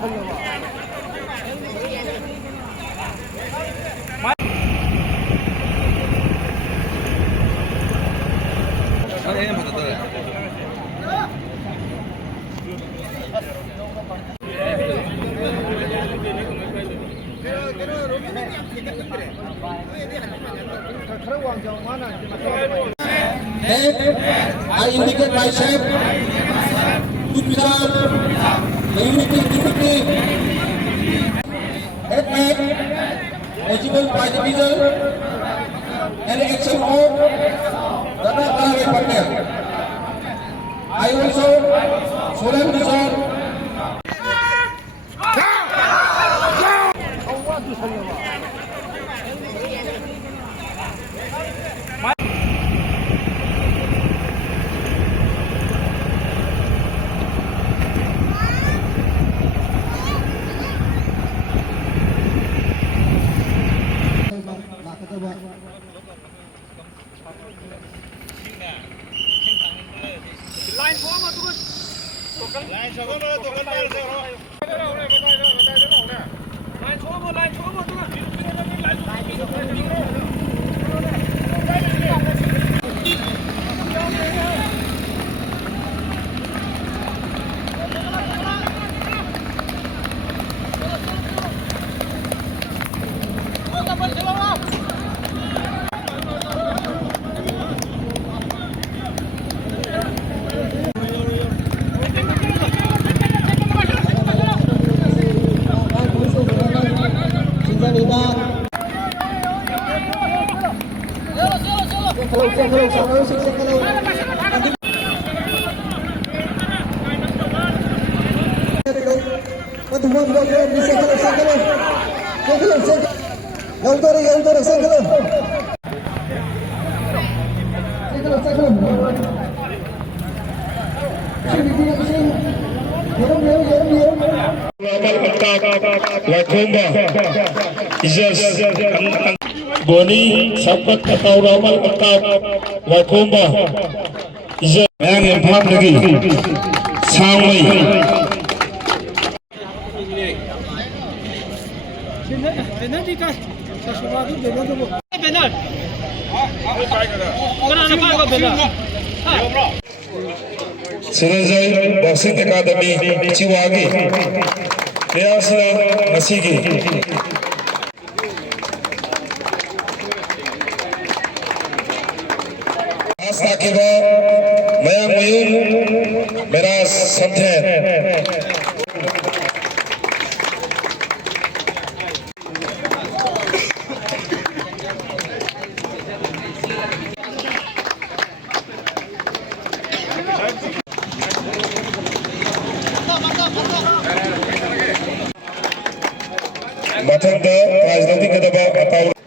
I indicate myself. Good result. The unity discipline. Headman. Eligible by the result. And action of Rana Kalave Patel. I also solemn resolve. Boni sabat katau ramal katau wakumba is yang empat lagi samai Surajai Boxing Academy Chiwagi Riasra Nasigi Astakiba Mayang Mayun Meras Samthen Matanda Rajnati Kadaba Atau